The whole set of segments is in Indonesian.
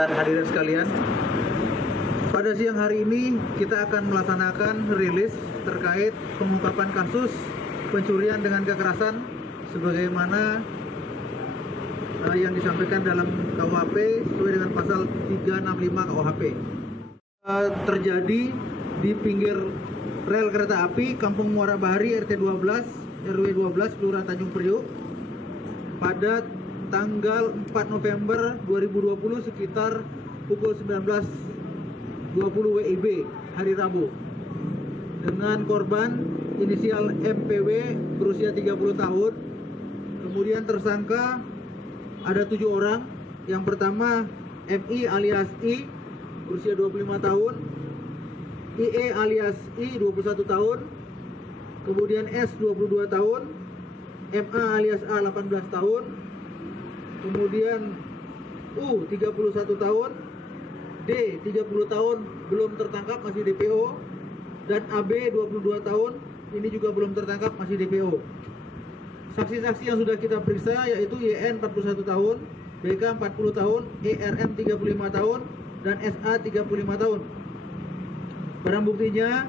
Dan hadirin sekalian, pada siang hari ini kita akan melaksanakan rilis terkait pengungkapan kasus pencurian dengan kekerasan sebagaimana yang disampaikan dalam KUHP sesuai dengan pasal 365 KUHP. Terjadi di pinggir rel kereta api Kampung Muara Bahari RT 12 RW 12 Kelurahan Tanjung Priok pada tanggal 4 November 2020 sekitar pukul 19.20 WIB hari Rabu, dengan korban inisial MPW berusia 30 tahun. Kemudian tersangka ada 7 orang. Yang pertama MI alias I berusia 25 tahun, IE alias I 21 tahun, kemudian S 22 tahun, MA alias A 18 tahun, kemudian U 31 tahun, D 30 tahun belum tertangkap masih DPO, dan AB 22 tahun ini juga belum tertangkap masih DPO. Saksi-saksi yang sudah kita periksa yaitu YN 41 tahun, BK 40 tahun, ERM 35 tahun, dan SA 35 tahun. Barang buktinya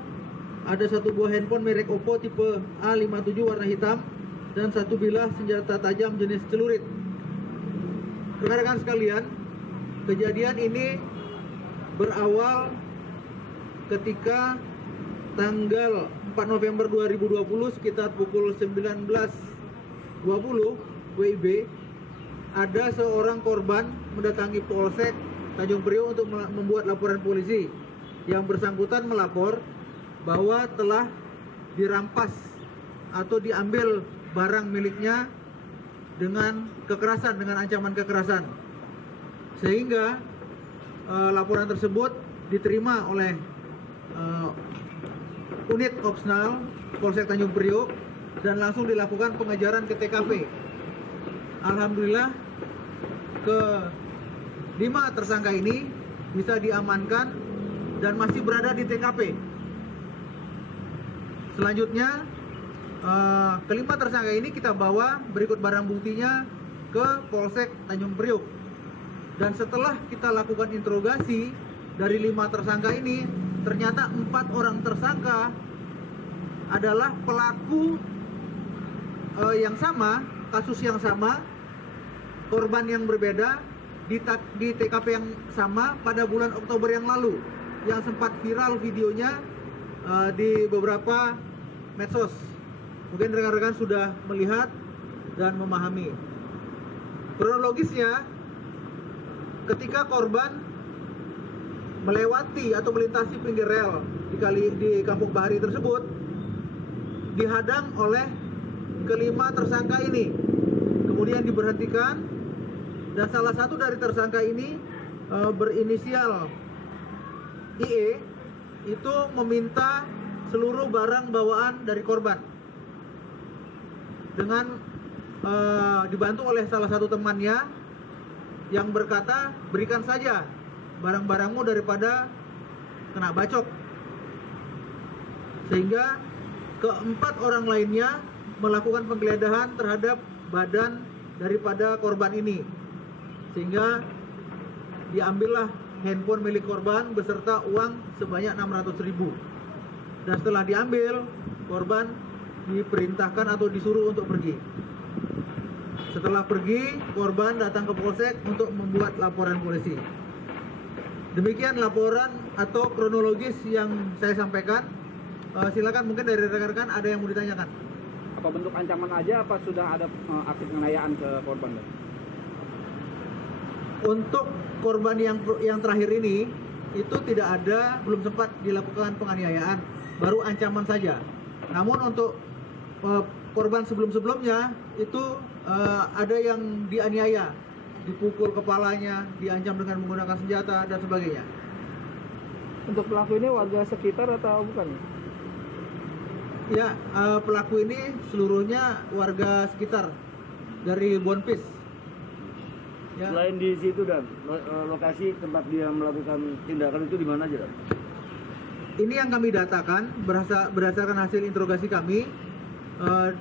ada satu buah handphone merek Oppo tipe A57 warna hitam dan satu bilah senjata tajam jenis celurit. Rekan-rekan sekalian, kejadian ini berawal ketika tanggal 4 November 2020 sekitar pukul 19.20 WIB ada seorang korban mendatangi Polsek Tanjung Priok untuk membuat laporan polisi. Yang bersangkutan melapor bahwa telah dirampas atau diambil barang miliknya dengan kekerasan, dengan ancaman kekerasan, sehingga laporan tersebut diterima oleh unit Opsnal Polsek Tanjung Priok dan langsung dilakukan pengejaran ke TKP. Alhamdulillah, ke-5 tersangka ini bisa diamankan dan masih berada di TKP. Selanjutnya ke-5 tersangka ini kita bawa berikut barang buktinya ke Polsek Tanjung Priok. Dan setelah kita lakukan interogasi dari 5 tersangka ini, ternyata 4 orang tersangka adalah pelaku yang sama, kasus yang sama, korban yang berbeda di TKP yang sama pada bulan Oktober yang lalu, yang sempat viral videonya di beberapa medsos. Mungkin rekan-rekan sudah melihat dan memahami. Kronologisnya, ketika korban melewati atau melintasi pinggir rel di Kampung Bahari tersebut, dihadang oleh ke-5 tersangka ini. Kemudian diberhentikan, dan salah satu dari tersangka ini berinisial IE itu meminta seluruh barang bawaan dari korban dengan dibantu oleh salah satu temannya yang berkata, berikan saja barang-barangmu daripada kena bacok. Sehingga ke-4 orang lainnya melakukan penggeledahan terhadap badan daripada korban ini, sehingga diambillah handphone milik korban beserta uang sebanyak 600.000. Dan setelah diambil, korban diperintahkan atau disuruh untuk pergi. Setelah pergi, korban datang ke Polsek untuk membuat laporan polisi. Demikian laporan atau kronologis yang saya sampaikan. Silakan, mungkin dari rekan-rekan ada yang mau ditanyakan. Apa bentuk ancaman aja, apa sudah ada aksi penganiayaan ke korban? Untuk korban yang terakhir ini itu tidak ada, belum sempat dilakukan penganiayaan, baru ancaman saja. Namun untuk korban sebelum-sebelumnya itu ada yang dianiaya, dipukul kepalanya, diancam dengan menggunakan senjata dan sebagainya. Untuk pelaku ini warga sekitar atau bukan? Ya, pelaku ini seluruhnya warga sekitar dari Bonpis. Ya. Selain di situ dan lokasi tempat dia melakukan tindakan itu di mana aja dan? Ini yang kami datakan berdasarkan hasil interogasi kami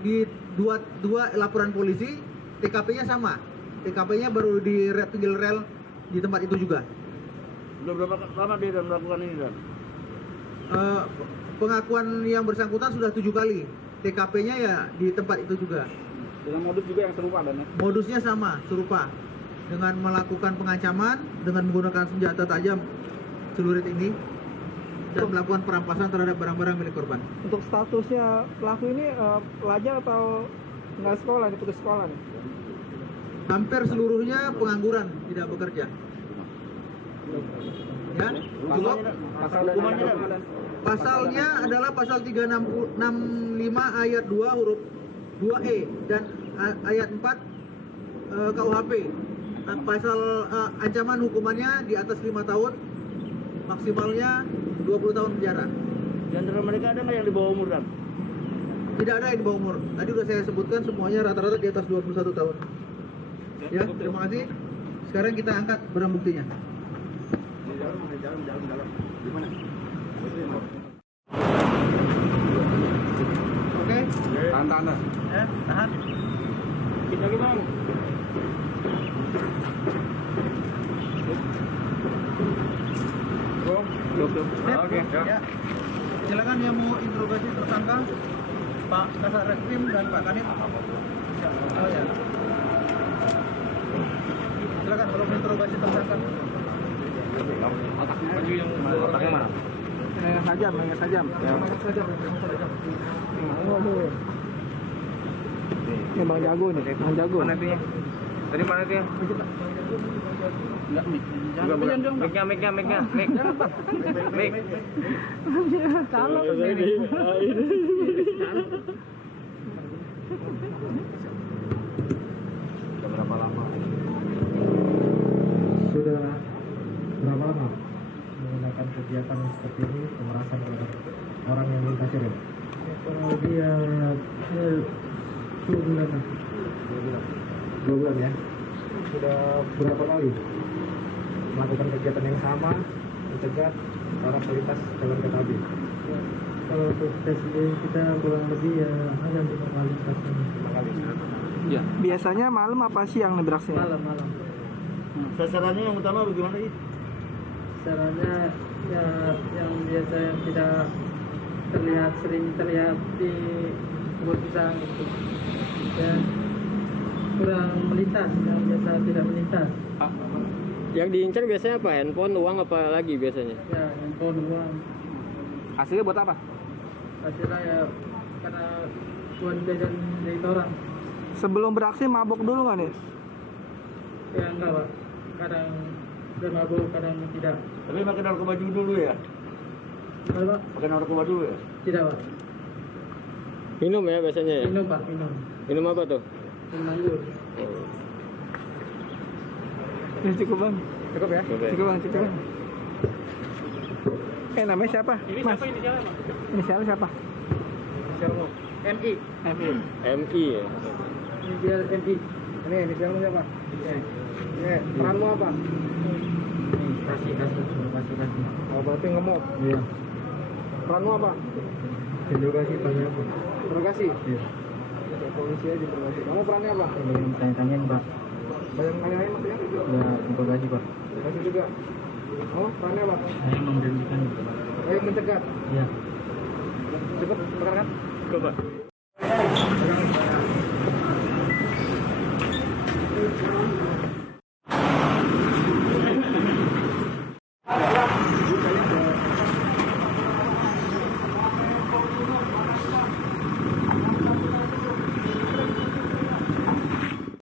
di dua laporan polisi, TKP-nya sama. TKP-nya baru di pinggir rel di tempat itu juga. Sudah berapa lama dia dan melakukan ini dan? Pengakuan yang bersangkutan sudah 7 kali. TKP-nya ya di tempat itu juga. Dengan modus juga yang serupa dan ya. Modusnya sama, serupa. Dengan melakukan pengancaman, dengan menggunakan senjata tajam celurit ini, dan melakukan perampasan terhadap barang-barang milik korban. Untuk statusnya pelaku ini pelajar atau nggak sekolah, nih, putus sekolah nih? Hampir seluruhnya pengangguran, tidak bekerja. Ya, cukup. Hukumannya dan? Pasalnya adalah pasal 365 ayat 2 huruf 2E dan ayat 4 KUHP. Pasal ancaman hukumannya di atas 5 tahun, maksimalnya 20 tahun penjara. Di antara mereka ada nggak yang di bawah umur dan? Tidak ada yang di bawah umur. Tadi sudah saya sebutkan semuanya rata-rata di atas 21 tahun. Ya, terima kasih. Sekarang kita angkat barang buktinya. Jalan. Di mana? Oke? Tahan. Ya, tahan. Kita lagi bang. Oke. Ya. Silakan yang mau interogasi tersangka Pak Kasat Reskrim dan Pak Kanit. Oh ya. Silakan kalau mau interogasi tersangka. Otaknya mana? Yang sajam. Waduh. Ini Bang Jago nih, Bang Jago. Mana itu ya? Tadi mana itu ya? Enggak mic. Mic-nya. Mic. Kalau Sudah berapa lama? Sudah berapa lama menggunakan kegiatan seperti ini, pemerasan terhadap orang yang melintasi rel? Kurang lebih ya 2 bulan. 2 bulan ya. Sudah berapa kali melakukan kegiatan yang sama, mencegat para pelintas jalan kereta api? Kalau untuk tes ini kita kurang lebih ya hanya 5 kali tesnya. 5 kali. Iya. biasanya malam apa siang nih beraksinya? Malam. Sasarannya yang utama bagaimana sih? Caranya ya yang biasa yang tidak sering terlihat di kebun pisang itu ya, kurang melintas, yang biasa tidak melintas Yang diincar biasanya apa? Handphone, uang apa lagi biasanya? ya, handphone, uang. Hasilnya buat apa? Hasilnya ya karena buat jajan dari orang. Sebelum beraksi mabok dulu nggak nih? Ya enggak Pak, kadang udah mabuk, kadang tidak. Tapi pakai narkoba dulu ya? Kalau Pak, Pakai narkoba dulu ya? tidak Pak, Minum ya biasanya ya? minum Pak, minum Minum apa tuh? anggur. Ya, cukup bang. Cukup ya? Cukup bang. Namanya siapa? Mas. Inisialnya siapa? MI, MI ya? inisial MI. Ini inisialnya siapa? Ini peranmu apa? Kasih. Oh, berarti ngemop. Iya. Peranmu apa? Interogasi banyak Pak. Interogasi. Iya. Polisi aja interogasi. Kamu perannya apa? Belum tanya-tanyain Pak. Banyak nanyain maksudnya? Ya, interogasi Pak. Interogasi juga. Oh, perannya apa? Saya memberhentikan. Ayo mencegat. Iya. Cukup, benar kan? Coba.